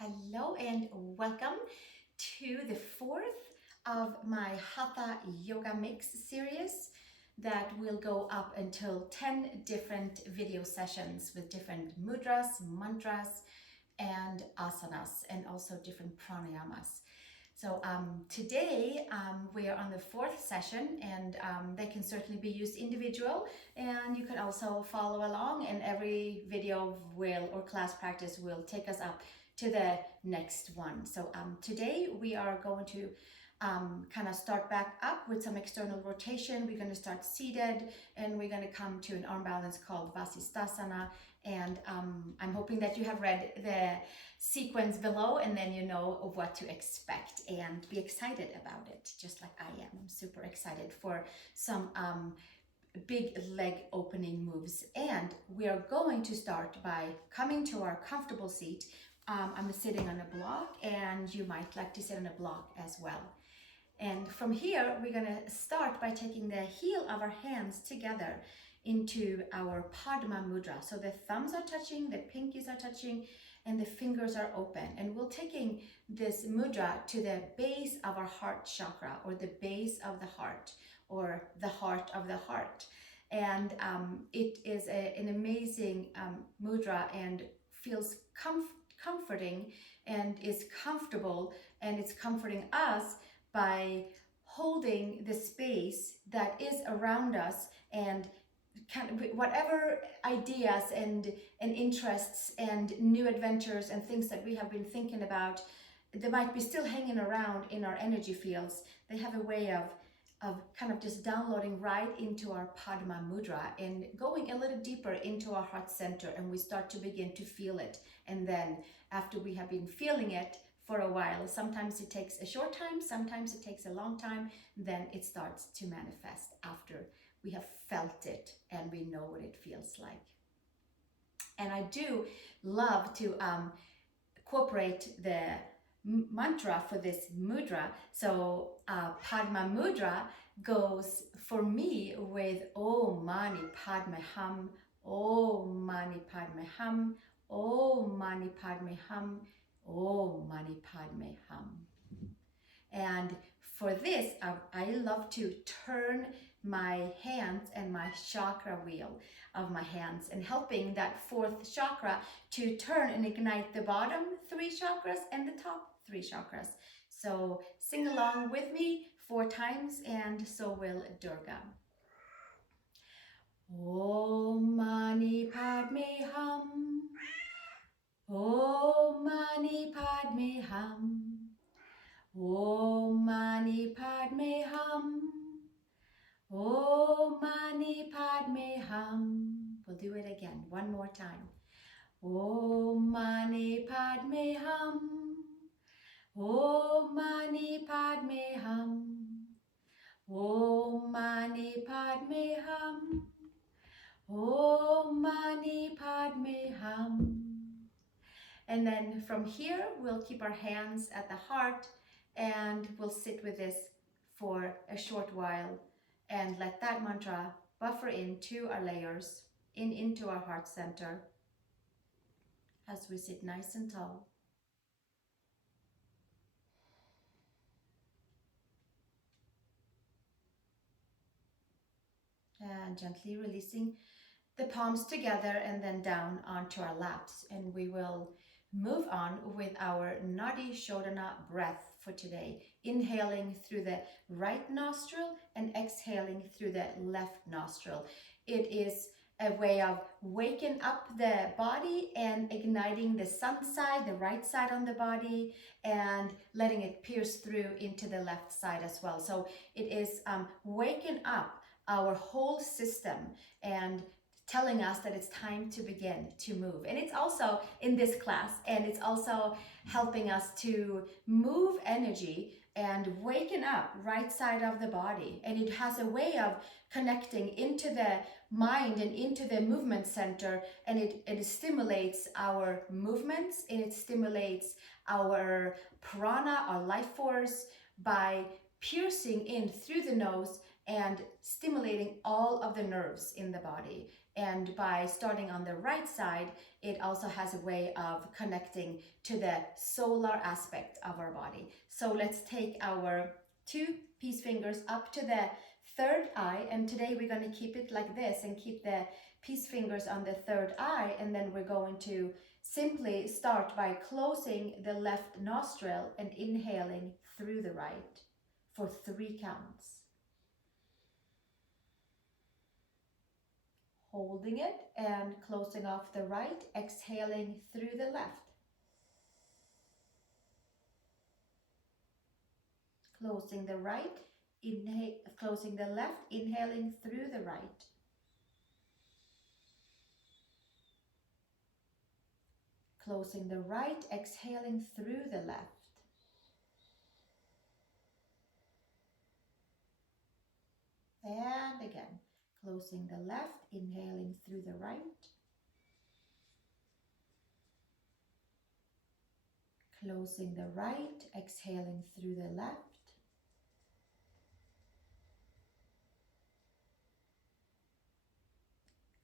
Hello and welcome to the fourth of my Hatha Yoga Mix series that will go up until 10 different video sessions with different mudras, mantras, and asanas, and also different pranayamas. So today we are on the fourth session, and they can certainly be used individual, and you can also follow along, and every video will or class practice will take us up to the next one. So today we are going to kind of start back up with some external rotation. We're going to start seated, and we're going to come to an arm balance called Vasisthasana. And I'm hoping that you have read the sequence below, and then you know what to expect and be excited about it, just like I am. I'm super excited for some big leg opening moves. And we are going to start by coming to our comfortable seat. I'm sitting on a block, and you might like to sit on a block as well. And from here, we're going to start by taking the heel of our hands together into our Padma Mudra. So the thumbs are touching, the pinkies are touching, and the fingers are open. And we're taking this mudra to the base of our heart chakra, or the base of the heart, or the heart of the heart. And it is an amazing mudra, and feels comforting and is comfortable, and it's comforting us by holding the space that is around us, and kind of whatever ideas and interests and new adventures and things that we have been thinking about, they might be still hanging around in our energy fields. They have a way of kind of just downloading right into our Padma Mudra and going a little deeper into our heart center, and we start to begin to feel it. And then after we have been feeling it for a while, sometimes it takes a short time, sometimes it takes a long time, then it starts to manifest after we have felt it and we know what it feels like. And I do love to incorporate the mantra for this mudra. So Padma Mudra goes for me with Om Mani Padme Hum, Om Mani Padme Hum, Om Mani Padme Hum, Om Mani Padme Hum. And for this, I love to turn my hands and my chakra wheel of my hands, and helping that fourth chakra to turn and ignite the bottom 3 chakras and the top 3 chakras. So sing along with me 4 times, and so will Durga. Om Mani Padme Hum, Om Mani Padme Hum, Om Mani Padme Hum, Om Mani Padme Hum. We'll do it again, one more time. Om Mani Padme Hum, Om Mani Padme Hum, Om Mani Padme Hum, Om Mani Padme Hum. And then from here, we'll keep our hands at the heart, and we'll sit with this for a short while and let that mantra buffer into our layers, into our heart center as we sit nice and tall. And gently releasing the palms together and then down onto our laps. And we will move on with our Nadi Shodana breath for today. Inhaling through the right nostril and exhaling through the left nostril. It is a way of waking up the body and igniting the sun side, the right side on the body, and letting it pierce through into the left side as well. So it is waking up our whole system and telling us that it's time to begin to move. And it's also in this class, and it's also helping us to move energy and waking up right side of the body. And it has a way of connecting into the mind and into the movement center, and it stimulates our movements, and it stimulates our prana, our life force, by piercing in through the nose and stimulating all of the nerves in the body. And by starting on the right side, it also has a way of connecting to the solar aspect of our body. So let's take our 2 peace fingers up to the third eye, and today we're going to keep it like this and keep the peace fingers on the third eye, and then we're going to simply start by closing the left nostril and inhaling through the right for 3 counts. Holding it and closing off the right, exhaling through the left. Closing the right, closing the left, inhaling through the right. Closing the right, exhaling through the left. And again, closing the left, inhaling through the right. Closing the right, exhaling through the left.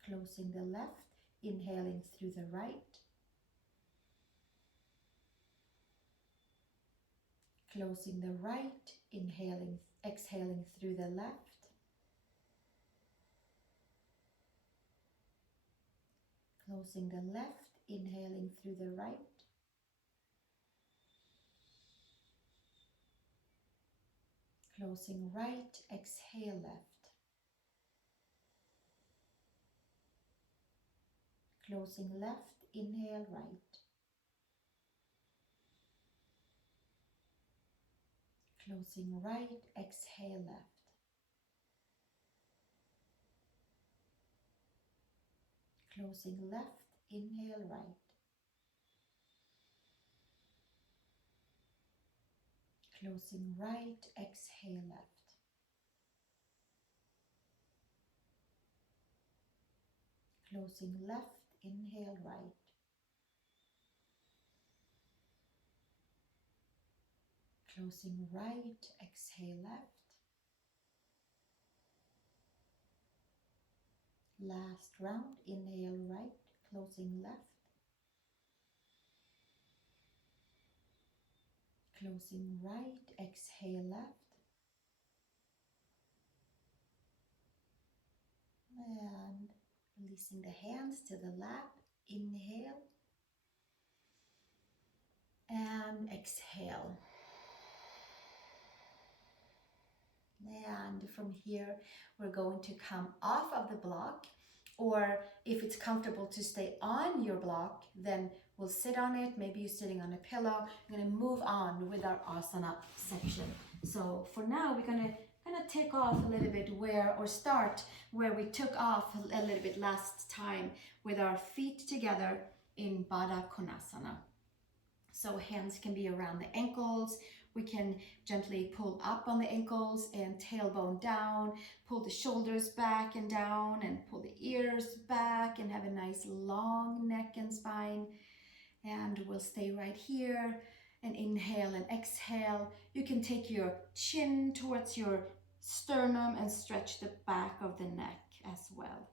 Closing the left, inhaling through the right. Closing the right, inhaling, exhaling through the left. Closing the left, inhaling through the right. Closing right, exhale left. Closing left, inhale right. Closing right, exhale left. Closing left, inhale right. Closing right, exhale left. Closing left, inhale right. Closing right, exhale left. Last round, inhale right, closing left. Closing right, exhale left. And releasing the hands to the lap, inhale. And exhale. And from here, we're going to come off of the block, or if it's comfortable to stay on your block, then we'll sit on it. Maybe you're sitting on a pillow. We're going to move on with our asana section. So for now, we're going to take off a little bit start where we took off a little bit last time with our feet together in Baddha Konasana. So hands can be around the ankles. We can gently pull up on the ankles and tailbone down, pull the shoulders back and down, and pull the ears back and have a nice long neck and spine. And we'll stay right here and inhale and exhale. You can take your chin towards your sternum and stretch the back of the neck as well.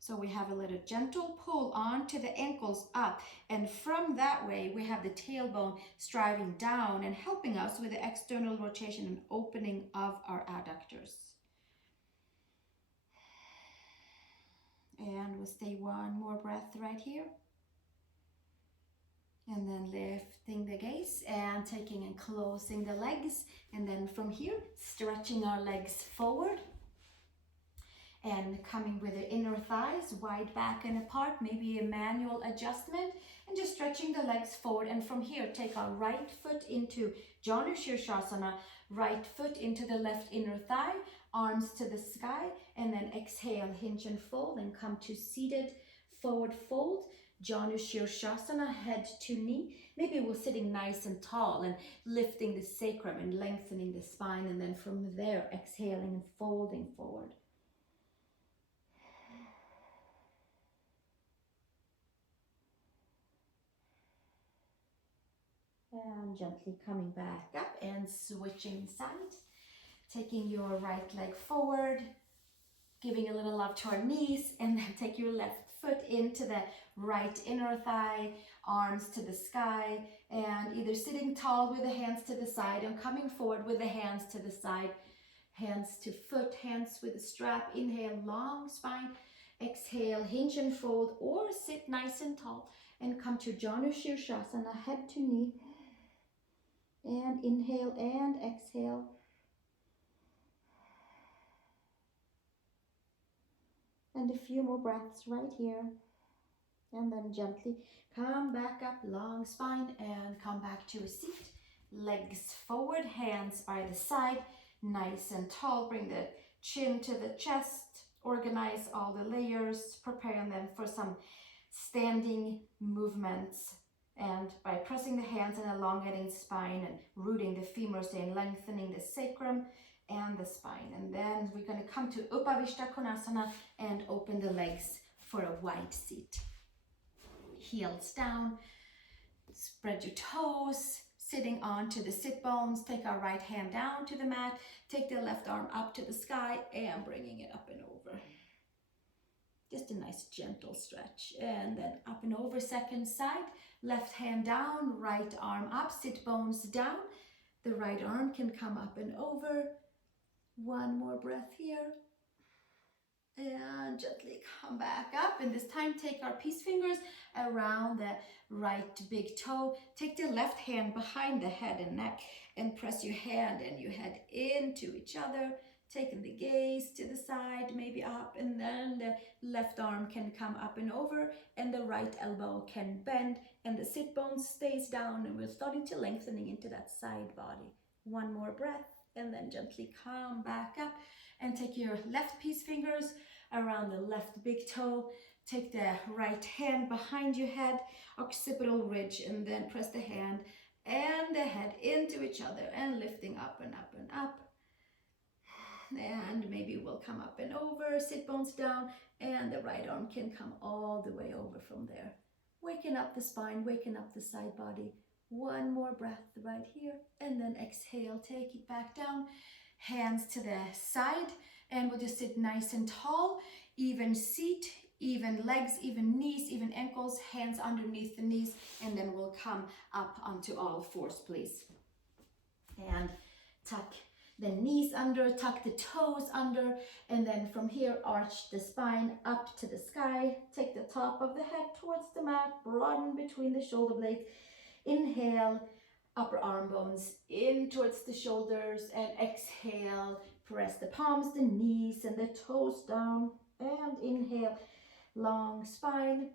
So we have a little gentle pull on to the ankles up, and from that way we have the tailbone striving down and helping us with the external rotation and opening of our adductors. And we'll stay one more breath right here. And then lifting the gaze and taking and closing the legs. And then from here, stretching our legs forward. And coming with the inner thighs wide back and apart, maybe a manual adjustment, and just stretching the legs forward. And from here, take our right foot into Janu Sirsasana, right foot into the left inner thigh, arms to the sky, and then exhale, hinge and fold, and come to seated forward fold, Janu Sirsasana, head to knee. Maybe we're sitting nice and tall and lifting the sacrum and lengthening the spine, and then from there, exhaling and folding forward. And gently coming back up and switching sides. Taking your right leg forward, Giving a little love to our knees, and then take your left foot into the right inner thigh, arms to the sky, and either sitting tall with the hands to the side and coming forward with the hands to the side, hands to foot, hands with the strap. Inhale, long spine. Exhale, hinge and fold, or sit nice and tall and come to Janu Sirsasana, head to knee. And inhale and exhale. And a few more breaths right here. And then gently come back up, long spine, and come back to a seat. Legs forward, hands by the side, nice and tall. Bring the chin to the chest. Organize all the layers, preparing them for some standing movements. And by pressing the hands and elongating spine and rooting the femurs in, lengthening the sacrum and the spine. And then we're going to come to Uphvavista Konasana and open the legs for a wide seat. Heels down, spread your toes, sitting onto the sit bones. Take our right hand down to the mat, take the left arm up to the sky and bringing it up and over. Just a nice gentle stretch. And then up and over, second side, left hand down, right arm up, sit bones down. The right arm can come up and over. One more breath here. And gently come back up, and this time take our peace fingers around the right big toe. Take the left hand behind the head and neck and press your hand and your head into each other, taking the gaze to the side, maybe up, and then the left arm can come up and over and the right elbow can bend and the sit bone stays down, and we're starting to lengthening into that side body. One more breath, and then gently come back up and take your left peace fingers around the left big toe. Take the right hand behind your head, occipital ridge, and then press the hand and the head into each other and lifting up and up and up. And maybe we'll come up and over, sit bones down, and the right arm can come all the way over from there. Waking up the spine, waking up the side body. One more breath right here, and then exhale, take it back down. Hands to the side, and we'll just sit nice and tall, even seat, even legs, even knees, even ankles, hands underneath the knees, and then we'll come up onto all fours, please. And tuck the knees under, tuck the toes under, and then from here, arch the spine up to the sky. Take the top of the head towards the mat, broaden between the shoulder blades. Inhale, upper arm bones in towards the shoulders, and exhale, press the palms, the knees, and the toes down, and inhale, long spine,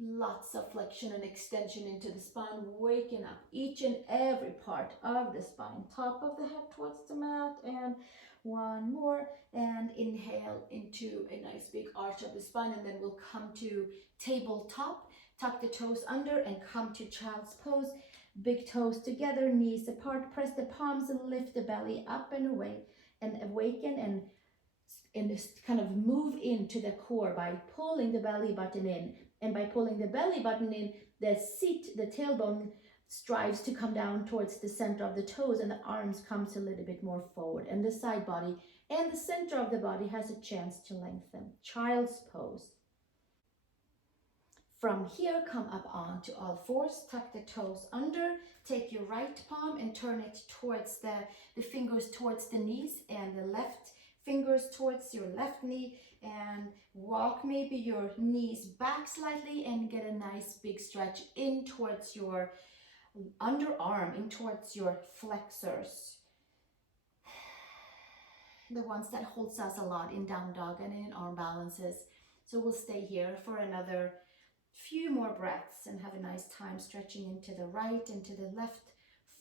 lots of flexion and extension into the spine, waking up each and every part of the spine, top of the head towards the mat, and one more, and inhale into a nice big arch of the spine, and then we'll come to tabletop, tuck the toes under, and come to child's pose. Big toes together, knees apart, press the palms and lift the belly up and away, and awaken and just kind of move into the core by pulling the belly button in. And by pulling the belly button in, the seat, the tailbone strives to come down towards the center of the toes, and the arms comes a little bit more forward, and the side body and the center of the body has a chance to lengthen. Child's pose. From here, come up onto all fours, tuck the toes under, take your right palm and turn it towards the fingers towards the knees, and the left fingers towards your left knee, and walk maybe your knees back slightly and get a nice big stretch in towards your underarm, in towards your flexors. The ones that holds us a lot in down dog and in arm balances. So we'll stay here for another few more breaths and have a nice time stretching into the right, into the left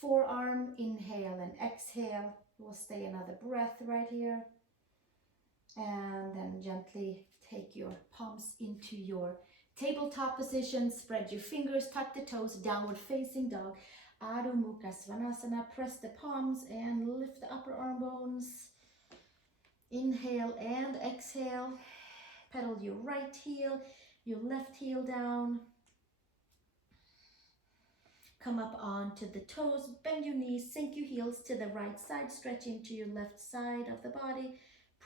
forearm. Inhale and exhale. We'll stay another breath right here. And then gently take your palms into your tabletop position. Spread your fingers, tuck the toes, downward facing dog. Adho Mukha Svanasana. Press the palms and lift the upper arm bones. Inhale and exhale. Pedal your right heel, your left heel down. Come up onto the toes, bend your knees, sink your heels to the right side, stretch into your left side of the body.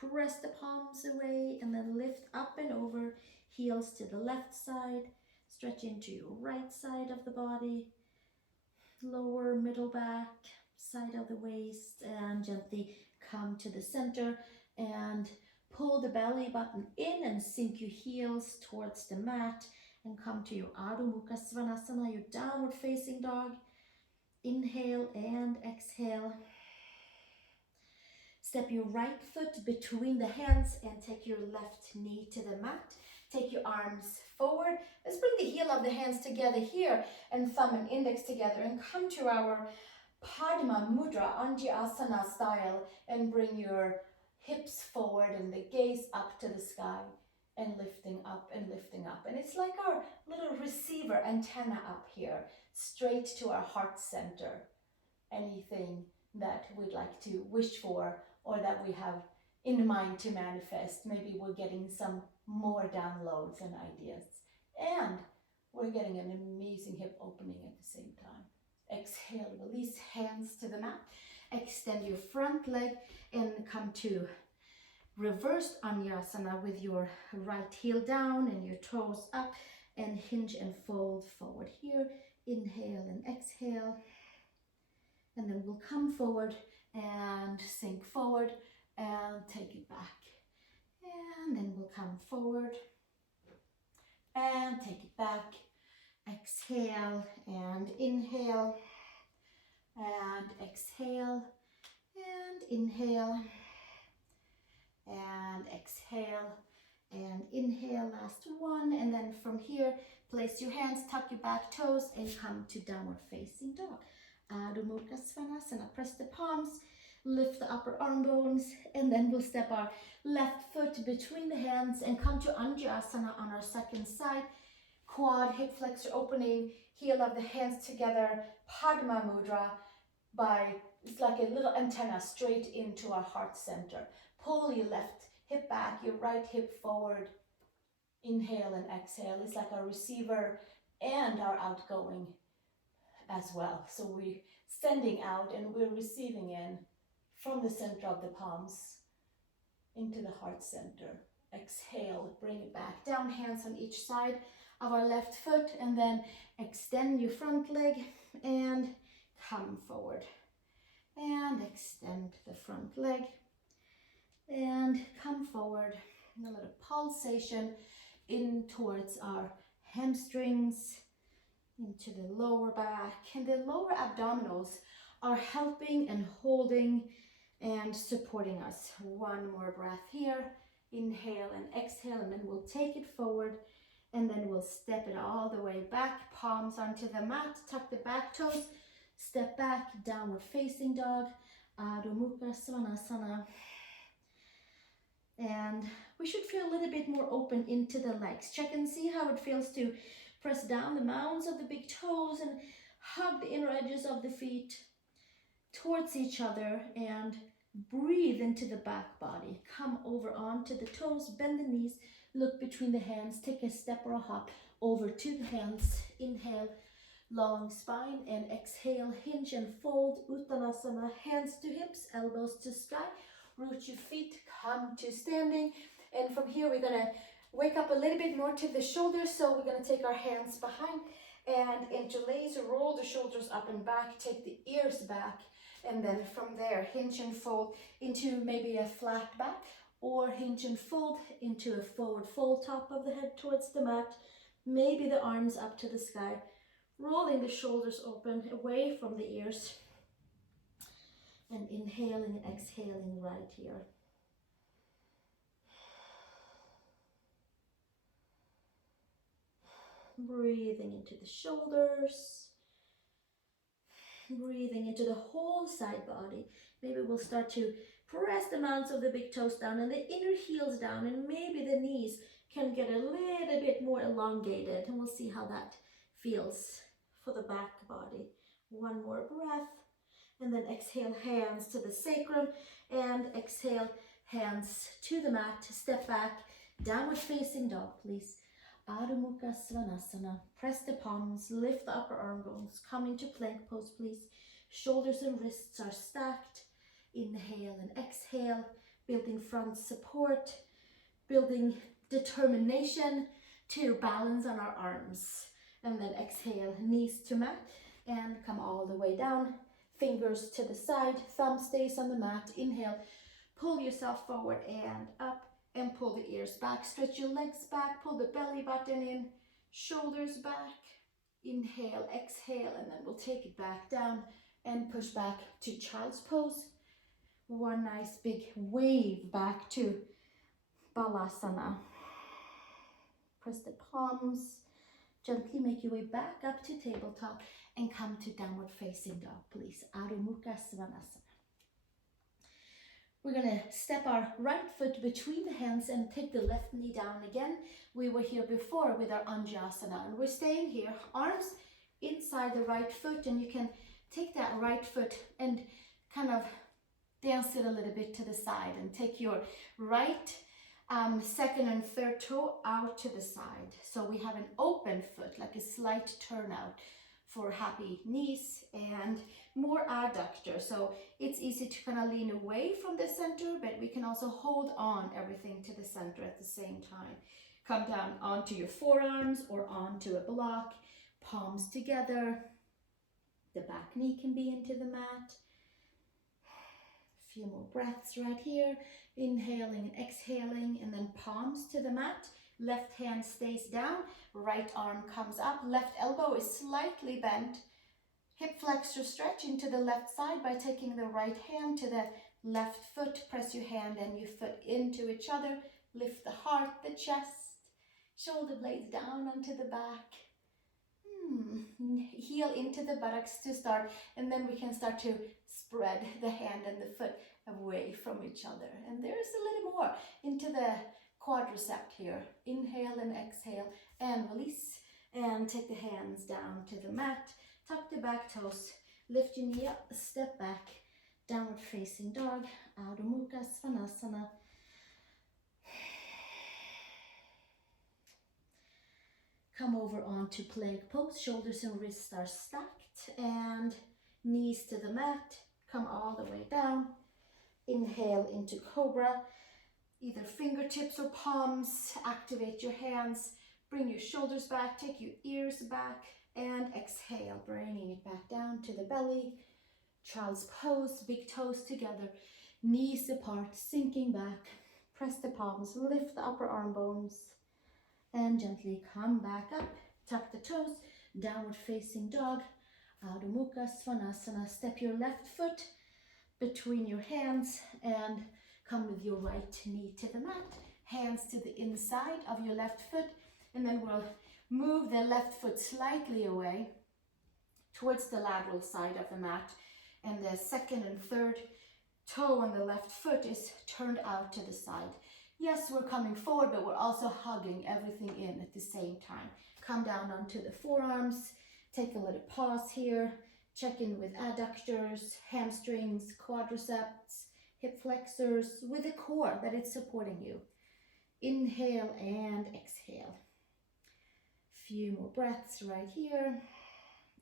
press the palms away and then lift up and over, heels to the left side, stretch into your right side of the body, lower middle back, side of the waist, and gently come to the center and pull the belly button in and sink your heels towards the mat and come to your Adho Mukha Svanasana, your downward facing dog. Inhale and exhale. Step your right foot between the hands and take your left knee to the mat. Take your arms forward. Let's bring the heel of the hands together here and thumb and index together and come to our Padma Mudra, Anjaneya style, and bring your hips forward and the gaze up to the sky and lifting up and lifting up. And it's like our little receiver antenna up here, straight to our heart center. Anything that we'd like to wish for or that we have in mind to manifest. Maybe we're getting some more downloads and ideas. And we're getting an amazing hip opening at the same time. Exhale, release hands to the mat. Extend your front leg and come to reversed Anjaneyasana with your right heel down and your toes up and hinge and fold forward here. Inhale and exhale. And then we'll come forward and sink forward and take it back. And then we'll come forward and take it back. Exhale and inhale and exhale and inhale and exhale and inhale. Last one. And then from here, place your hands, tuck your back toes and come to downward facing dog. Adho Mukha Svanasana. Press the palms, lift the upper arm bones, and then we'll step our left foot between the hands and come to Anjaneyasana on our second side. Quad, hip flexor opening, heel of the hands together, Padma Mudra it's like a little antenna straight into our heart center. Pull your left hip back, your right hip forward. Inhale and exhale. It's like our receiver and our outgoing as well. So we're sending out and we're receiving in from the center of the palms into the heart center. Exhale, bring it back down, hands on each side of our left foot, and then extend your front leg and come forward. And extend the front leg and come forward. And a little pulsation in towards our hamstrings, into the lower back, and the lower abdominals are helping and holding and supporting us. One more breath here. Inhale and exhale, and then we'll take it forward, and then we'll step it all the way back, palms onto the mat, tuck the back toes, step back, downward facing dog, Adho Mukha Svanasana. And we should feel a little bit more open into the legs. Check and see how it feels to press down the mounds of the big toes and hug the inner edges of the feet towards each other and breathe into the back body. Come over onto the toes, bend the knees, look between the hands, take a step or a hop over to the hands. Inhale, long spine, and exhale, hinge and fold, Uttanasana, hands to hips, elbows to sky. Root your feet, come to standing. And from here, we're gonna wake up a little bit more to the shoulders. So we're gonna take our hands behind and interlace, roll the shoulders up and back, take the ears back. And then from there, hinge and fold into maybe a flat back, or hinge and fold into a forward fold, top of the head towards the mat, maybe the arms up to the sky, rolling the shoulders open away from the ears, and inhaling and exhaling right here. Breathing into the shoulders, breathing into the whole side body. Maybe we'll start to press the mounts of the big toes down and the inner heels down, and maybe the knees can get a little bit more elongated, and we'll see how that feels for the back body. One more breath, and then exhale, hands to the sacrum, and exhale, hands to the mat. Step back, downward facing dog, please. Adho Mukha Svanasana. Press the palms, lift the upper arm bones, come into plank pose, please. Shoulders and wrists are stacked. Inhale and exhale. building front support, building determination to balance on our arms. And then exhale, knees to mat, and come all the way down, fingers to the side, thumb stays on the mat. Inhale, pull yourself forward and up, and pull the ears back. Stretch your legs back, pull the belly button in, shoulders back. Inhale, exhale, and then we'll take it back down and push back to child's pose. One nice big wave back to Balasana. Press the palms, gently make your way back up to tabletop and come to downward facing dog, please. Adho Mukha Svanasana. We're gonna step our right foot between the hands and take the left knee down again. We were here before with our Anjasana, and we're staying here, arms inside the right foot, and you can take that right foot and kind of dance it a little bit to the side and take your right second and third toe out to the side. So we have an open foot, like a slight turnout for happy knees and more adductor. So it's easy to kind of lean away from the center, but we can also hold on everything to the center at the same time. Come down onto your forearms or onto a block, palms together. The back knee can be into the mat. A few more breaths right here. Inhaling and exhaling, and then palms to the mat. Left hand stays down, right arm comes up, left elbow is slightly bent. Hip flexor stretch into the left side by taking the right hand to the left foot. Press your hand and your foot into each other. Lift the heart, the chest, shoulder blades down onto the back. Heel into the buttocks to start, and then we can start to spread the hand and the foot away from each other. And there's a little more into the quadricep here. Inhale and exhale and release, and take the hands down to the mat. Tuck the back toes, lift your knee up, step back, downward facing dog, Adho Mukha Svanasana. Come over onto plank pose, shoulders and wrists are stacked, and knees to the mat, come all the way down. Inhale into Cobra, either fingertips or palms, activate your hands, bring your shoulders back, take your ears back, and exhale, bringing it back down to the belly. Child's pose, big toes together, knees apart, sinking back. Press the palms, lift the upper arm bones, and gently come back up. Tuck the toes, downward facing dog, Adho Mukha Svanasana. Step your left foot between your hands and come with your right knee to the mat. Hands to the inside of your left foot, and then we'll move the left foot slightly away towards the lateral side of the mat, and the second and third toe on the left foot is turned out to the side. Yes, we're coming forward, but we're also hugging everything in at the same time. Come down onto the forearms, take a little pause here, check in with adductors, hamstrings, quadriceps, hip flexors, with the core that it's supporting you. Inhale and exhale. Few more breaths right here,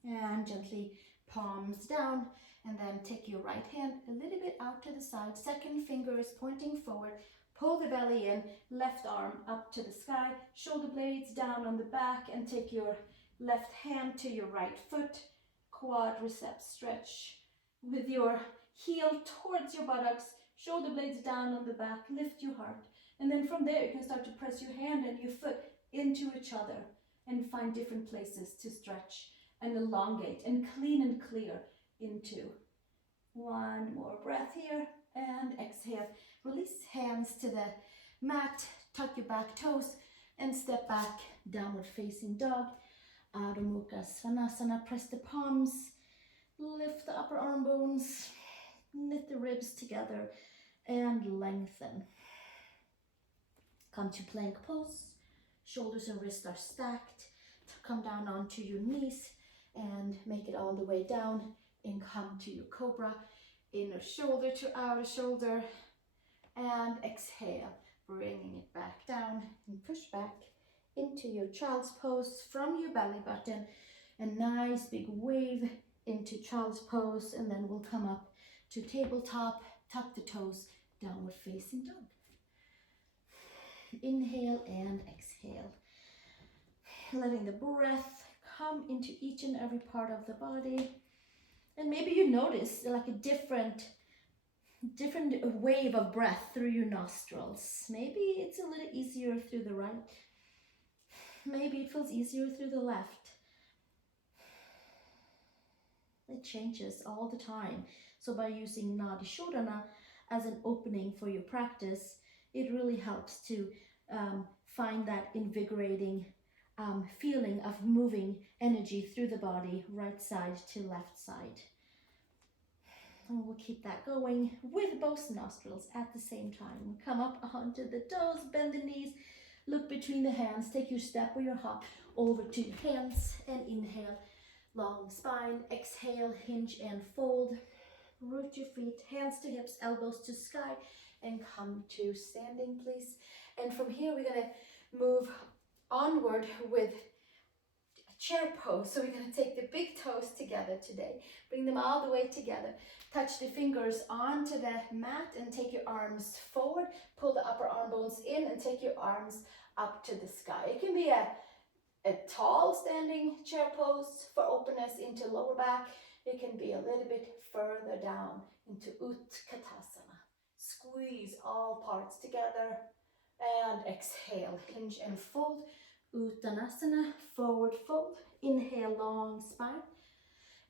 and gently palms down, and then take your right hand a little bit out to the side. Second finger is pointing forward. Pull the belly in, left arm up to the sky, shoulder blades down on the back, and take your left hand to your right foot. Quadriceps stretch with your heel towards your buttocks, shoulder blades down on the back, lift your heart. And then from there you can start to press your hand and your foot into each other and find different places to stretch and elongate and clean and clear into. One more breath here, and exhale. Release, hands to the mat, tuck your back toes, and step back, downward facing dog. Adho Mukha Svanasana. Press the palms, lift the upper arm bones, knit the ribs together, and lengthen. Come to plank pose. Shoulders and wrists are stacked. Come down onto your knees and make it all the way down, and come to your Cobra. Inner shoulder to outer shoulder, and exhale, bringing it back down and push back into your child's pose from your belly button. A nice big wave into child's pose, and then we'll come up to tabletop, tuck the toes, downward facing dog. Inhale and exhale. Letting the breath come into each and every part of the body. And maybe you notice like a different wave of breath through your nostrils. Maybe it's a little easier through the right. Maybe it feels easier through the left. It changes all the time. So by using Nadi Shodana as an opening for your practice, it really helps to find that invigorating feeling of moving energy through the body, right side to left side. And we'll keep that going with both nostrils at the same time. Come up onto the toes, bend the knees, look between the hands, take your step or your hop over to your hands and inhale, long spine, exhale, hinge and fold. Root your feet, hands to hips, elbows to sky, and come to standing, please. And from here, we're gonna move onward with chair pose. So we're gonna take the big toes together today. Bring them all the way together. Touch the fingers onto the mat and take your arms forward. Pull the upper arm bones in and take your arms up to the sky. It can be a tall standing chair pose for openness into lower back. It can be a little bit further down into Uttanasana. Squeeze all parts together and exhale, hinge and fold. Uttanasana, forward fold. Inhale, long spine.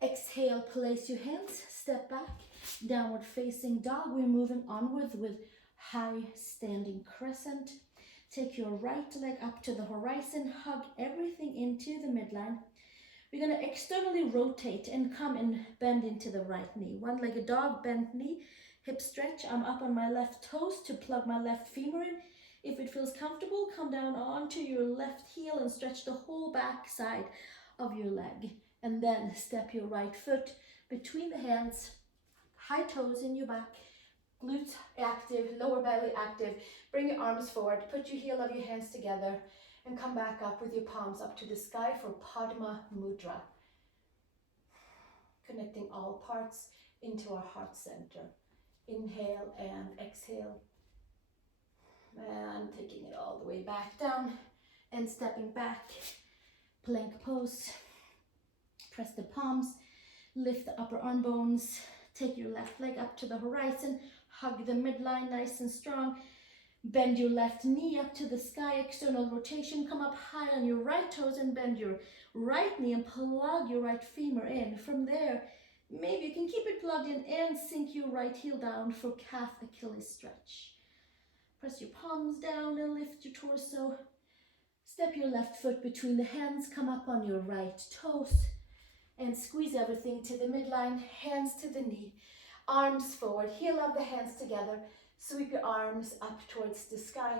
Exhale, place your hands, step back, downward facing dog. We're moving onwards with high standing crescent. Take your right leg up to the horizon, hug everything into the midline. We're going to externally rotate and come and bend into the right knee. One-legged dog, bent knee, hip stretch. I'm up on my left toes to plug my left femur in. If it feels comfortable, come down onto your left heel and stretch the whole back side of your leg. And then step your right foot between the hands, high toes in your back, glutes active, lower belly active. Bring your arms forward, put your heel of your hands together, and come back up with your palms up to the sky for Padma Mudra. Connecting all parts into our heart center. Inhale and exhale. And taking it all the way back down and stepping back. Plank pose. Press the palms, lift the upper arm bones, take your left leg up to the horizon, hug the midline nice and strong, bend your left knee up to the sky, external rotation, come up high on your right toes and bend your right knee and plug your right femur in. From there, maybe you can keep it plugged in and sink your right heel down for calf Achilles stretch. Press your palms down and lift your torso. Step your left foot between the hands, come up on your right toes. And squeeze everything to the midline, hands to the knee, arms forward, heel of the hands together, sweep your arms up towards the sky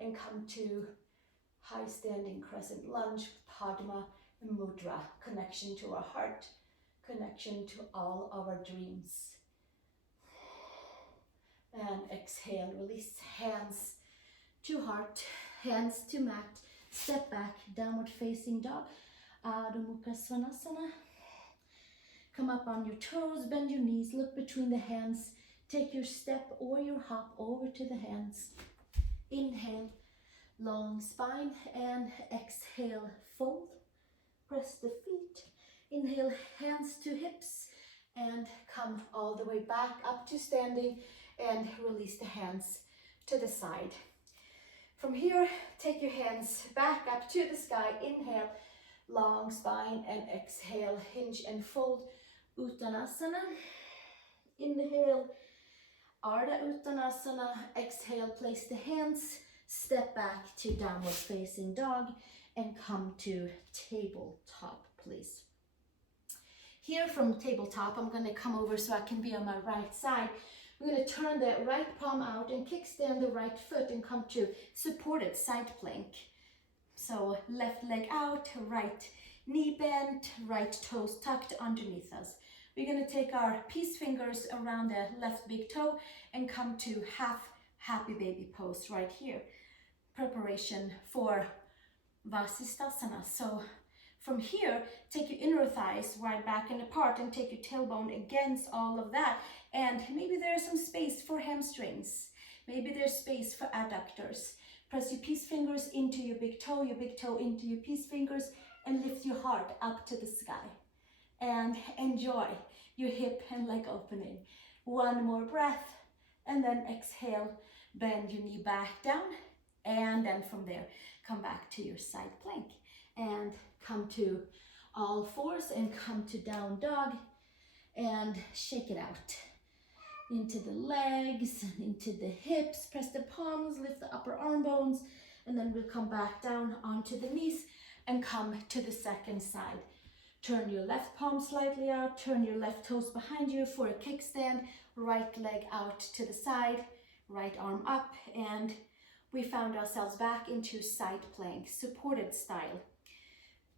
and come to high standing crescent lunge, Padma Mudra, connection to our heart, connection to all our dreams. And exhale, release hands to heart, hands to mat, step back, downward facing dog, Vasisthasana. Come up on your toes, bend your knees, look between the hands, take your step or your hop over to the hands. Inhale, long spine, and exhale, fold. Press the feet. Inhale, hands to hips, and come all the way back up to standing, and release the hands to the side. From here, take your hands back up to the sky. Inhale, long spine, and exhale, hinge and fold. Uttanasana. Inhale, Ardha Uttanasana. Exhale, place the hands, step back to downward facing dog, and come to tabletop, please. Here from tabletop, I'm going to come over so I can be on my right side. I'm going to turn the right palm out and kickstand the right foot and come to supported side plank. So left leg out, right knee bent, right toes tucked underneath us. We're going to take our peace fingers around the left big toe and come to half happy baby pose right here. Preparation for Vasisthasana. So from here, take your inner thighs wide back and apart and take your tailbone against all of that. And maybe there's some space for hamstrings. Maybe there's space for adductors. Press your peace fingers into your big toe into your peace fingers, and lift your heart up to the sky. And enjoy your hip and leg opening. One more breath, and then exhale, bend your knee back down, and then from there, come back to your side plank. And come to all fours and come to down dog, and shake it out. Into the legs, into the hips, press the palms, lift the upper arm bones, and then we'll come back down onto the knees and come to the second side. Turn your left palm slightly out, turn your left toes behind you for a kickstand, right leg out to the side, right arm up, and we found ourselves back into side plank, supported style.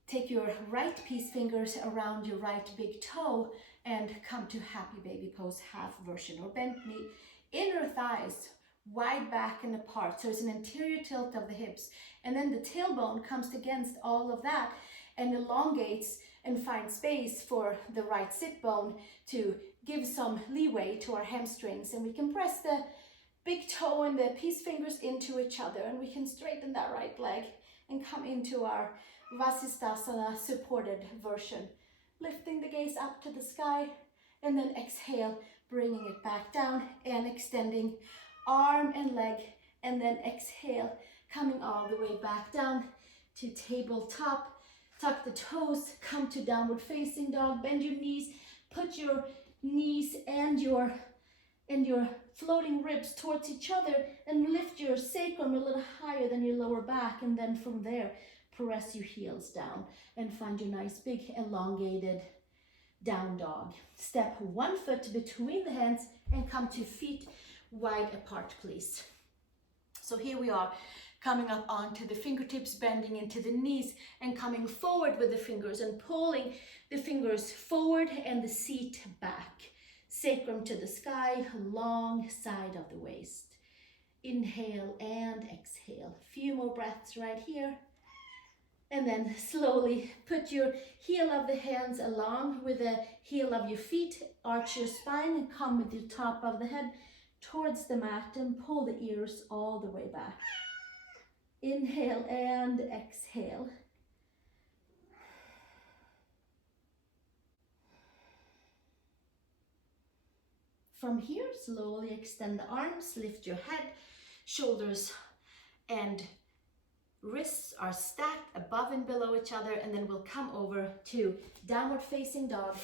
Take your right peace fingers around your right big toe and come to happy baby pose, half version, or bent knee, inner thighs wide back and apart. So it's an interior tilt of the hips. And then the tailbone comes against all of that and elongates and finds space for the right sit bone to give some leeway to our hamstrings. And we can press the big toe and the peace fingers into each other, and we can straighten that right leg and come into our Vasisthasana supported version. Lifting the gaze up to the sky, and then exhale, bringing it back down and extending arm and leg, and then exhale, coming all the way back down to tabletop. Tuck the toes, come to downward facing dog, bend your knees, put your knees and your floating ribs towards each other, and lift your sacrum a little higher than your lower back, and then from there, press your heels down and find your nice big elongated down dog. Step one foot between the hands and come to feet wide apart, please. So here we are, coming up onto the fingertips, bending into the knees and coming forward with the fingers and pulling the fingers forward and the seat back. Sacrum to the sky, long side of the waist. Inhale and exhale. Few more breaths right here. And then slowly put your heel of the hands along with the heel of your feet. Arch your spine and come with your top of the head towards the mat and pull the ears all the way back. Inhale and exhale. From here, slowly extend the arms, lift your head, shoulders and wrists are stacked above and below each other, and then we'll come over to downward facing dog.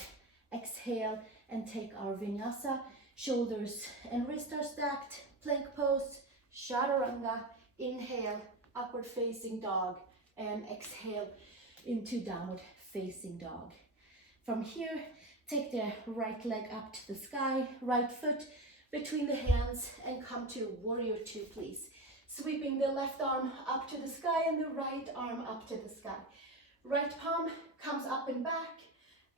Exhale and take our vinyasa. Shoulders and wrists are stacked, plank pose, chaturanga. Inhale, upward facing dog, and exhale into downward facing dog. From here, take the right leg up to the sky, right foot between the hands, and come to warrior two, please. Sweeping the left arm up to the sky and the right arm up to the sky. Right palm comes up and back,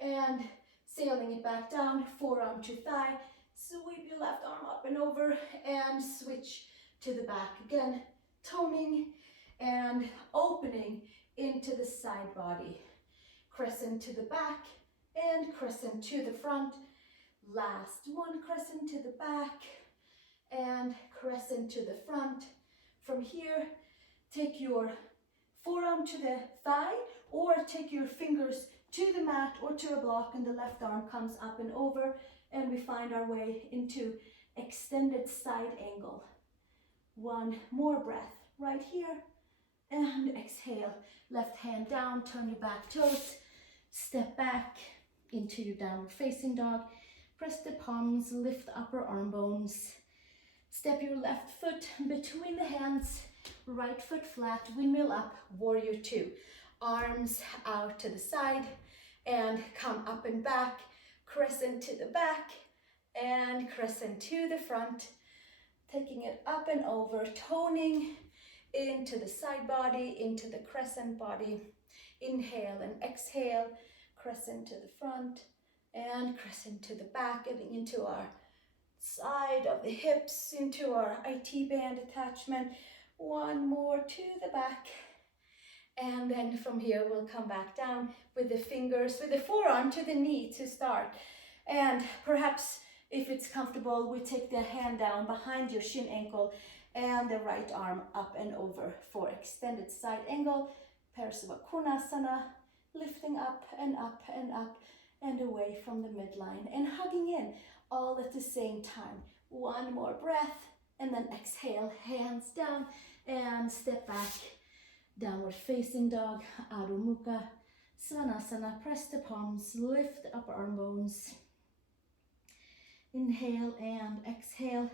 and sailing it back down, forearm to thigh. Sweep your left arm up and over, and switch to the back again. Toning and opening into the side body. Crescent to the back and crescent to the front. Last one, crescent to the back and crescent to the front. From here, take your forearm to the thigh, or take your fingers to the mat or to a block, and the left arm comes up and over, and we find our way into extended side angle. One more breath right here, and exhale. Left hand down, turn your back toes, step back into your downward facing dog. Press the palms, lift the upper arm bones. Step your left foot between the hands, right foot flat, windmill up, warrior two. Arms out to the side and come up and back, crescent to the back and crescent to the front. Taking it up and over, toning into the side body, into the crescent body. Inhale and exhale, crescent to the front and crescent to the back, getting into our side of the hips, into our IT band attachment. One more to the back. And then from here, we'll come back down with the fingers, with the forearm to the knee to start. And perhaps If it's comfortable, we take the hand down behind your shin ankle and the right arm up and over for extended side angle. Baby+, lifting up and up and up and away from the midline and hugging in all at the same time. One more breath and then exhale, hands down and step back. Downward facing dog, Adho Mukha Svanasana. Press the palms, lift the upper arm bones. Inhale and exhale.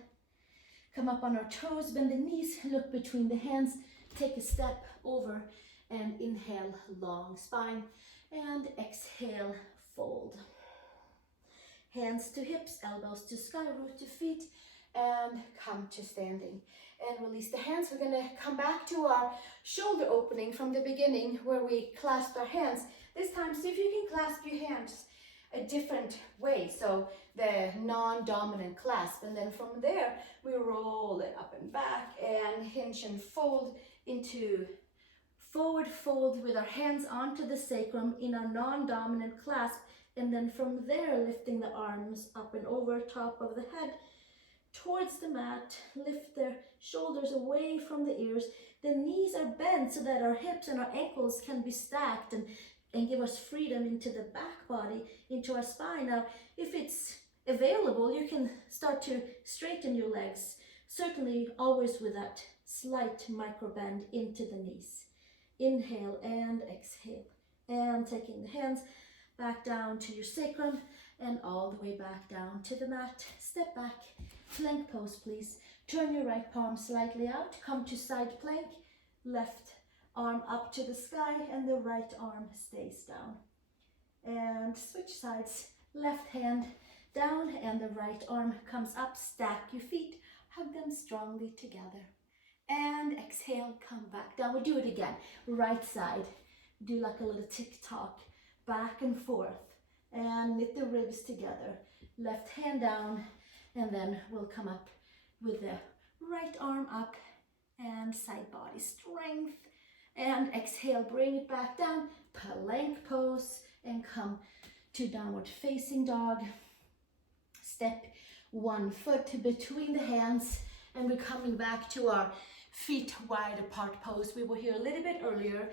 Come up on our toes, bend the knees, look between the hands, take a step over and inhale, long spine, and exhale, fold. Hands to hips, elbows to sky, root to feet, and come to standing. And release the hands. We're gonna come back to our shoulder opening from the beginning where we clasped our hands. This time, see if you can clasp your hands a different way. So the non-dominant clasp, and then from there, we roll it up and back and hinge and fold into forward fold with our hands onto the sacrum in our non-dominant clasp, and then from there lifting the arms up and over top of the head towards the mat. Lift the shoulders away from the ears. The knees are bent so that our hips and our ankles can be stacked and give us freedom into the back body, into our spine. Now, if it's available, you can start to straighten your legs, certainly always with that slight micro bend into the knees. Inhale and exhale, and taking the hands back down to your sacrum and all the way back down to the mat. Step back, plank pose please. Turn your right palm slightly out, come to side plank, left arm up to the sky and the right arm stays down. And switch sides, left hand down and the right arm comes up. Stack your feet, hug them strongly together. And exhale, come back down. We'll do it again. Right side, do like a little tick-tock, back and forth. And knit the ribs together. Left hand down, and then we'll come up with the right arm up and side body strength. And exhale, bring it back down, plank pose, and come to downward facing dog. Step one foot between the hands, and we're coming back to our feet wide apart pose. We were here a little bit earlier.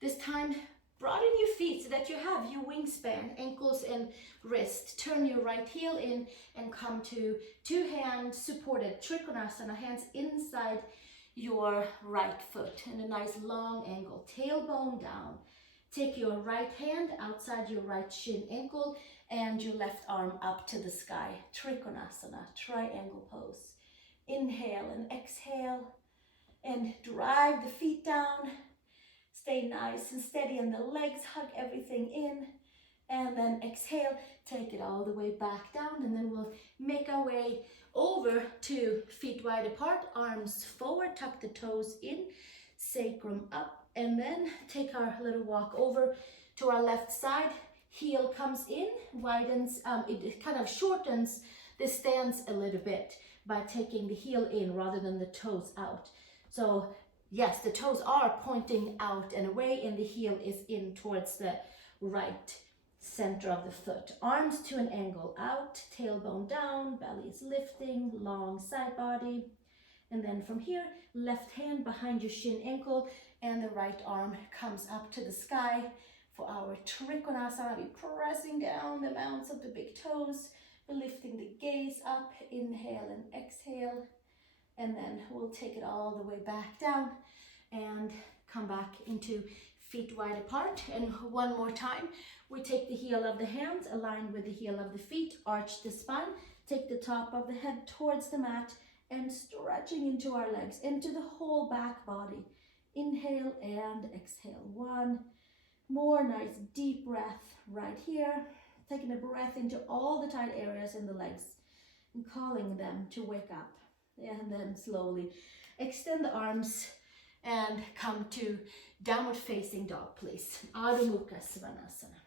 This time, broaden your feet so that you have your wingspan, ankles and wrist. Turn your right heel in and come to two hand supported Trikonasana, hands inside your right foot in a nice long angle, tailbone down. Take your right hand outside your right shin ankle and your left arm up to the sky. Trikonasana, triangle pose. Inhale and exhale and drive the feet down. Stay nice and steady in the legs, hug everything in. And then exhale, take it all the way back down, and then we'll make our way over to feet wide apart, arms forward, tuck the toes in, sacrum up, and then take our little walk over to our left side. Heel comes in, widens, it kind of shortens the stance a little bit by taking the heel in rather than the toes out. So yes, the toes are pointing out and away, and the heel is in towards the right center of the foot. Arms to an angle out, tailbone down, belly is lifting, long side body. And then from here, left hand behind your shin ankle and the right arm comes up to the sky for our Trikonasana. We're pressing down the mounts of the big toes. We're lifting the gaze up, inhale and exhale. And then we'll take it all the way back down and come back into feet wide apart. And one more time, we take the heel of the hands, align with the heel of the feet, arch the spine, take the top of the head towards the mat, and stretching into our legs, into the whole back body. Inhale and exhale. One more nice deep breath right here. Taking a breath into all the tight areas in the legs and calling them to wake up. And then slowly extend the arms and come to downward facing dog, please. Adho Mukha Svanasana.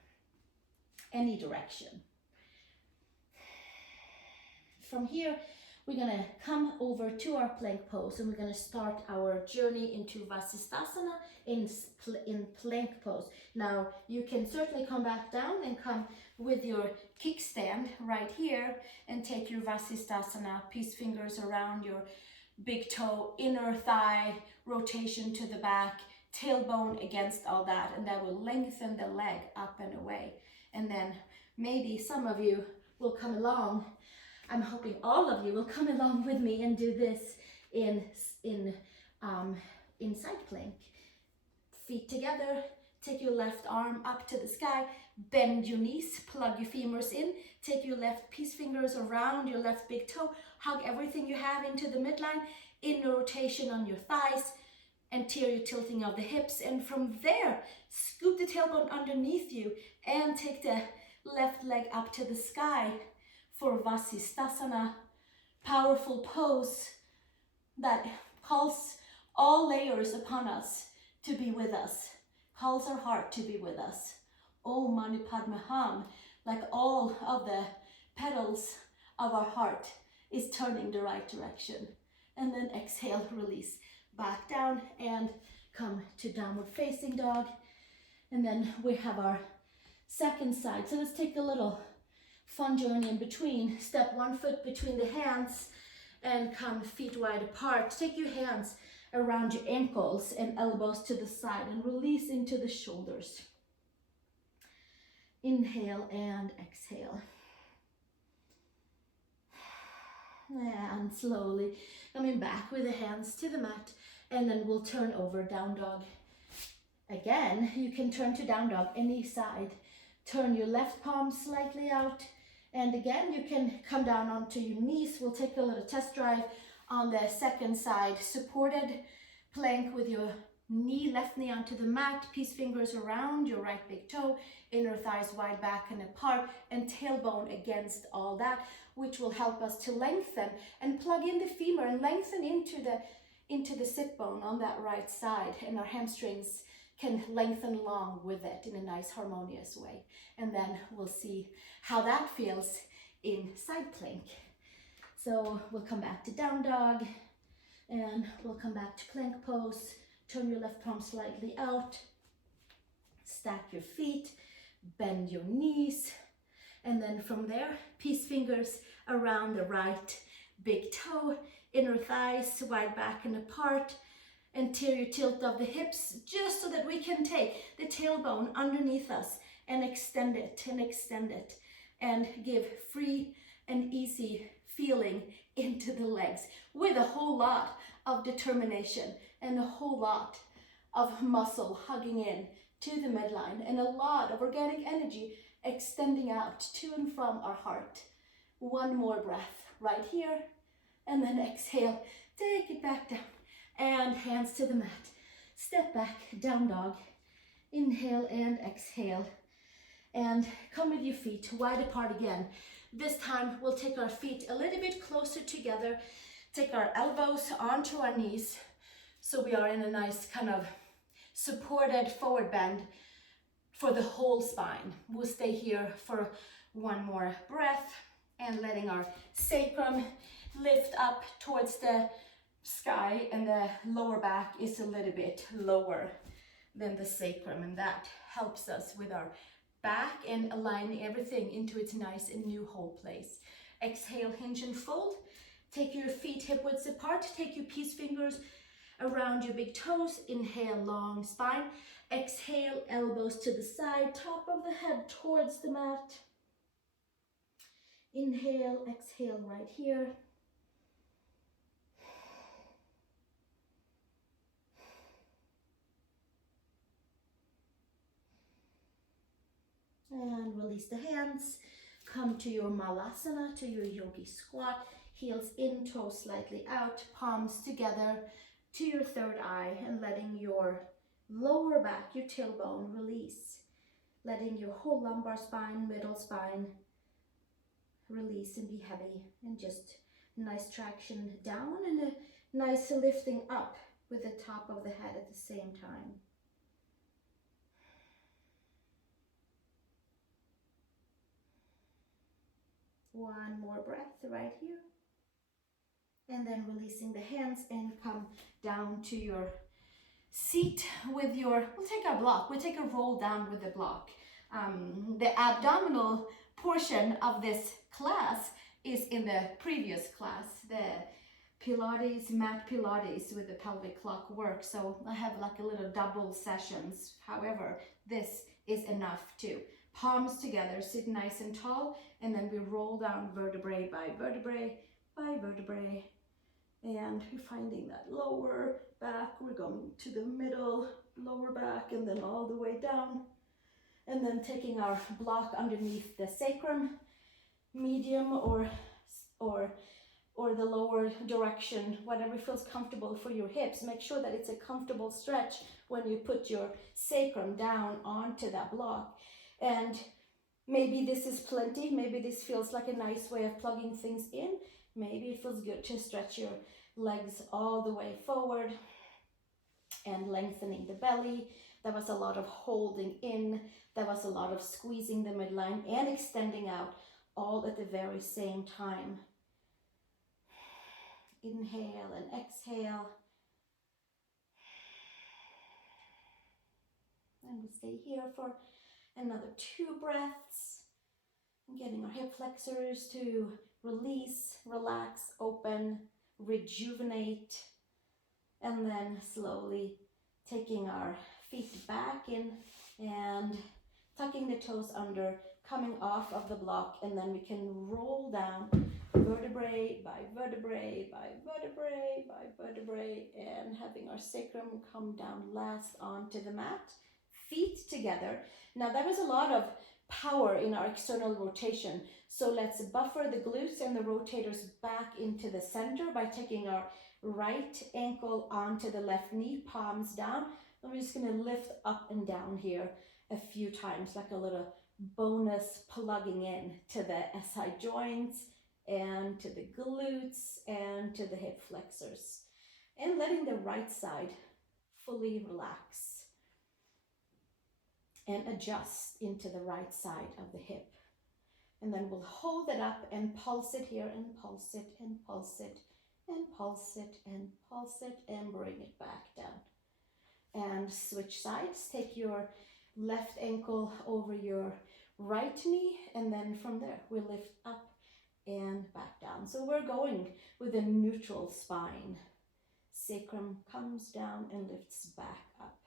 Any direction. From here, we're gonna come over to our plank pose, and we're gonna start our journey into Vasisthasana in plank pose. Now, you can certainly come back down and come with your kickstand right here and take your Vasisthasana, peace fingers around your big toe, inner thigh, rotation to the back, tailbone against all that, and that will lengthen the leg up and away. And then maybe some of you will come along. I'm hoping all of you will come along with me and do this in side plank. Feet together, take your left arm up to the sky, bend your knees, plug your femurs in, take your left peace fingers around your left big toe, hug everything you have into the midline, inner rotation on your thighs, anterior tilting of the hips, and from there, scoop the tailbone underneath you and take the left leg up to the sky for Vasisthasana, powerful pose that calls all layers upon us to be with us, calls our heart to be with us. Oh, Mani Padme Hum, like all of the petals of our heart is turning the right direction. And then exhale, release, back down and come to downward facing dog. And then we have our second side. So let's take a little fun journey in between. Step one foot between the hands and come feet wide apart. Take your hands around your ankles and elbows to the side and release into the shoulders. Inhale and exhale. And slowly coming back with the hands to the mat, and then we'll turn over down dog. Again, you can turn to down dog any side. Turn your left palm slightly out, and again you can come down onto your knees. We'll take a little test drive on the second side, supported plank with your left knee onto the mat, peace fingers around your right big toe, inner thighs wide back and apart, and tailbone against all that, which will help us to lengthen and plug in the femur and lengthen into the sit bone on that right side, and our hamstrings can lengthen along with it in a nice harmonious way. And then we'll see how that feels in side plank. So we'll come back to down dog and we'll come back to plank pose. Turn your left palm slightly out, stack your feet, bend your knees, and then from there, peace fingers around the right big toe, inner thighs wide back and apart, anterior tilt of the hips, just so that we can take the tailbone underneath us and extend it and give free and easy feeling into the legs with a whole lot of determination and a whole lot of muscle hugging in to the midline and a lot of organic energy extending out to and from our heart. One more breath right here, and then exhale, take it back down and hands to the mat. Step back, down dog. Inhale and exhale, and come with your feet wide apart again. This time we'll take our feet a little bit closer together, take our elbows onto our knees, so we are in a nice kind of supported forward bend for the whole spine. We'll stay here for one more breath and letting our sacrum lift up towards the sky, and the lower back is a little bit lower than the sacrum, and that helps us with our back and aligning everything into its nice and new whole place. Exhale, hinge and fold. Take your feet hip widths apart. Take your peace fingers around your big toes. Inhale, long spine. Exhale, elbows to the side, top of the head towards the mat. Inhale, exhale right here. And release the hands. Come to your malasana, to your yogi squat. Heels in, toes slightly out, palms together to your third eye, and letting your lower back, your tailbone, release. Letting your whole lumbar spine, middle spine release and be heavy, and just nice traction down and a nice lifting up with the top of the head at the same time. One more breath right here. And then releasing the hands and come down to your seat with your, we'll take our block, we'll take a roll down with the block. The abdominal portion of this class is in the previous class, the Pilates, mat Pilates with the pelvic clock work. So I have like a little double sessions. However, this is enough too. Palms together, sit nice and tall, and then we roll down vertebrae by vertebrae by vertebrae. And we're finding that lower back, we're going to the middle, lower back, and then all the way down. And then taking our block underneath the sacrum, medium or the lower direction, whatever feels comfortable for your hips. Make sure that it's a comfortable stretch when you put your sacrum down onto that block. And maybe this is plenty, maybe this feels like a nice way of plugging things in. Maybe it feels good to stretch your legs all the way forward and lengthening the belly. There was a lot of holding in, there was a lot of squeezing the midline and extending out, all at the very same time. Inhale and exhale. And we stay here for another 2 breaths. Getting our hip flexors to release, relax, open, rejuvenate. And then slowly taking our feet back in and tucking the toes under, coming off of the block, and then we can roll down vertebrae by vertebrae by vertebrae by vertebrae, and having our sacrum come down last onto the mat, feet together. Now there was a lot of power in our external rotation, so let's buffer the glutes and the rotators back into the center by taking our right ankle onto the left knee, palms down, and we're just going to lift up and down here a few times, like a little bonus plugging in to the SI joints and to the glutes and to the hip flexors, and letting the right side fully relax and adjust into the right side of the hip. And then we'll hold it up and pulse it here, and pulse it and pulse it and pulse it and pulse it, and bring it back down. And switch sides. Take your left ankle over your right knee, and then from there we lift up and back down. So we're going with a neutral spine. Sacrum comes down and lifts back up,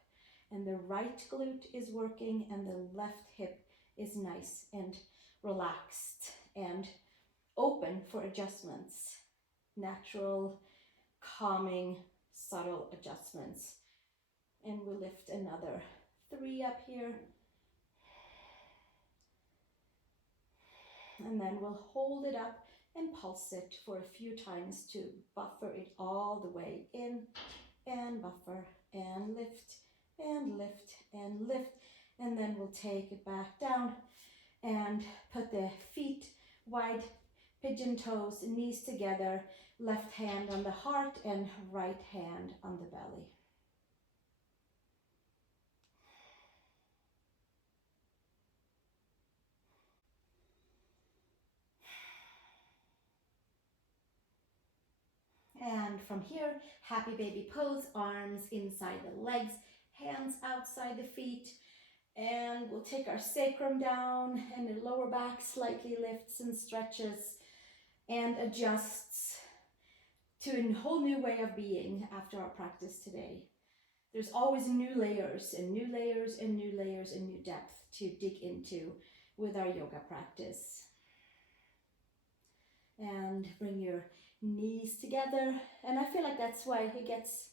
and the right glute is working and the left hip is nice and relaxed and open for adjustments. Natural, calming, subtle adjustments. And we'll lift another 3 up here. And then we'll hold it up and pulse it for a few times to buffer it all the way in, and buffer and lift and lift and lift. And then we'll take it back down and put the feet wide, pigeon toes, knees together, left hand on the heart and right hand on the belly. And from here, happy baby pose, arms inside the legs, hands outside the feet. And we'll take our sacrum down, and the lower back slightly lifts and stretches and adjusts to a whole new way of being after our practice today. There's always new layers and new layers and new layers and new depth to dig into with our yoga practice. And bring your knees together, and I feel like that's why it gets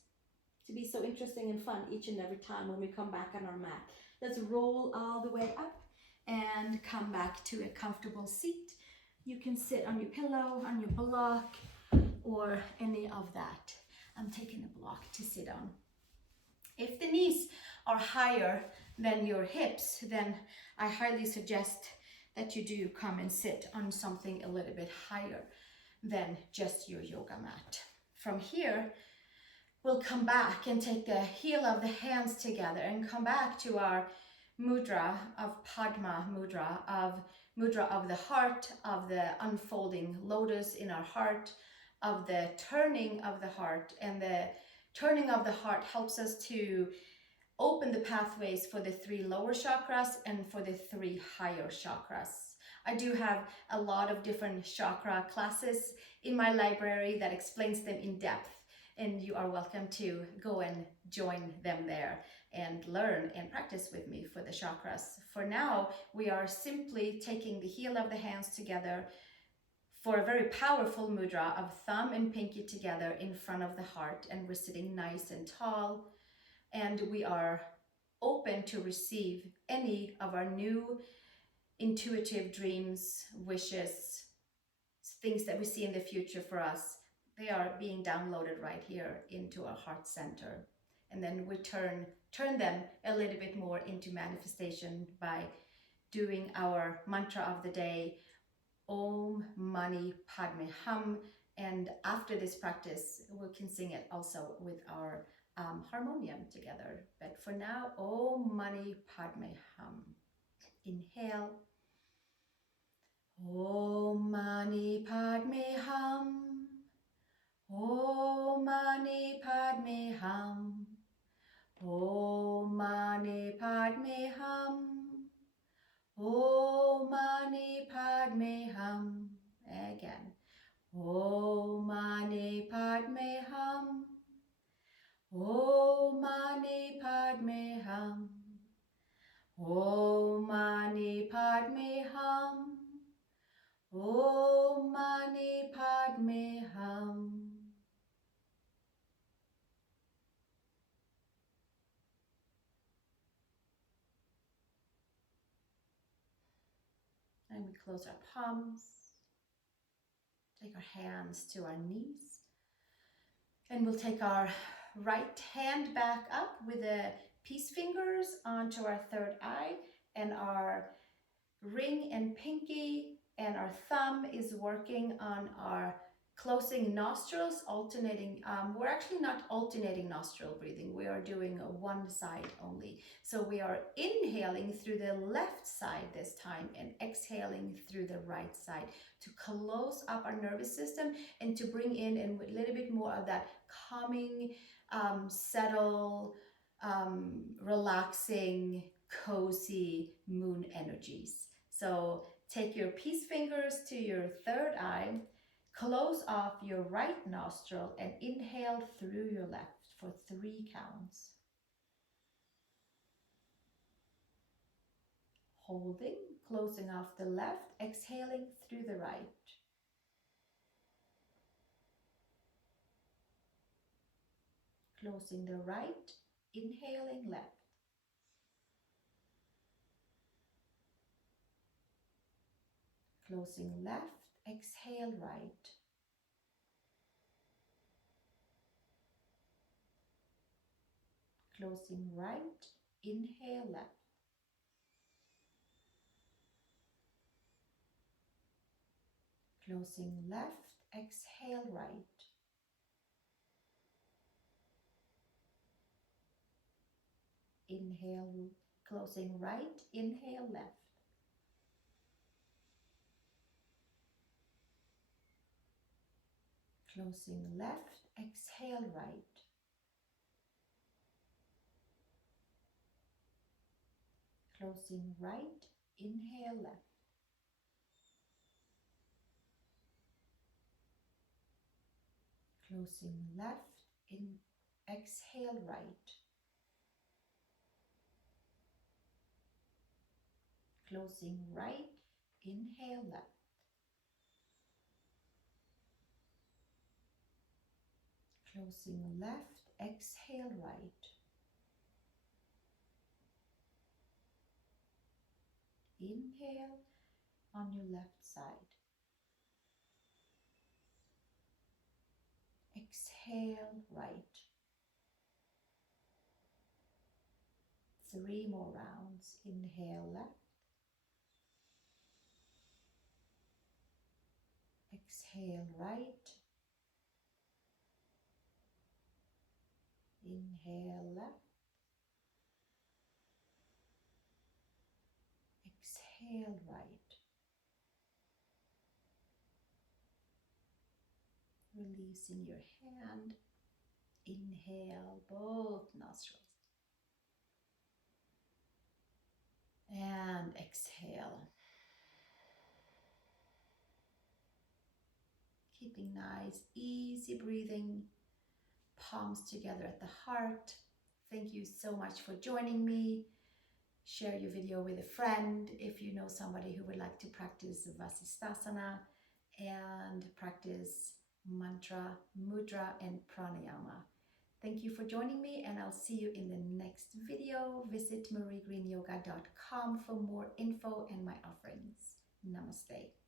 to be so interesting and fun each and every time when we come back on our mat. Let's roll all the way up and come back to a comfortable seat. You can sit on your pillow, on your block, or any of that. I'm taking a block to sit on. If the knees are higher than your hips, then I highly suggest that you do come and sit on something a little bit higher than just your yoga mat. From here, we'll come back and take the heel of the hands together and come back to our mudra of Padma, mudra of the heart, of the unfolding lotus in our heart, of the turning of the heart. And the turning of the heart helps us to open the pathways for the 3 lower chakras and for the 3 higher chakras. I do have a lot of different chakra classes in my library that explains them in depth, and you are welcome to go and join them there and learn and practice with me for the chakras. For now, we are simply taking the heel of the hands together for a very powerful mudra of thumb and pinky together in front of the heart, and we're sitting nice and tall, and we are open to receive any of our new intuitive dreams, wishes, things that we see in the future for us. They are being downloaded right here into our heart center. And then we turn them a little bit more into manifestation by doing our mantra of the day, Om Mani Padme Hum. And after this practice, we can sing it also with our harmonium together. But for now, Om Mani Padme Hum. Inhale. Om Mani Padme Hum. Om Mani Padme Hum. Om Mani Padme Hum. Om Mani Padme Hum. Again. Om Mani Padme Hum. Om Mani Padme Hum. Om Mani Padme Hum. Om Mani Padme Hum. And we close our palms, take our hands to our knees, and we'll take our right hand back up with the peace fingers onto our third eye, and our ring and pinky and our thumb is working on our closing nostrils, alternating. We're actually not alternating nostril breathing. We are doing one side only. So we are inhaling through the left side this time and exhaling through the right side to close up our nervous system and to bring in a little bit more of that calming, settle, relaxing, cozy moon energies. So take your peace fingers to your third eye, close off your right nostril, and inhale through your left for 3 counts. Holding, closing off the left, exhaling through the right. Closing the right, inhaling left. Closing left, exhale right. Closing right, inhale left. Closing left, exhale right. Inhale, closing right, inhale left. Closing left, exhale right. Closing right, inhale left. Closing left, exhale right. Closing right, inhale left. Closing left, exhale right. Inhale on your left side. Exhale right. 3 more rounds. Inhale left. Exhale right. Inhale left. Exhale right. Releasing your hand. Inhale both nostrils. And exhale. keeping nice, easy breathing, palms together at the heart. Thank you so much for joining me. Share your video with a friend if you know somebody who would like to practice Vasisthasana and practice mantra, mudra, and pranayama. Thank you for joining me, and I'll see you in the next video. Visit mariegreenyoga.com for more info and my offerings. Namaste.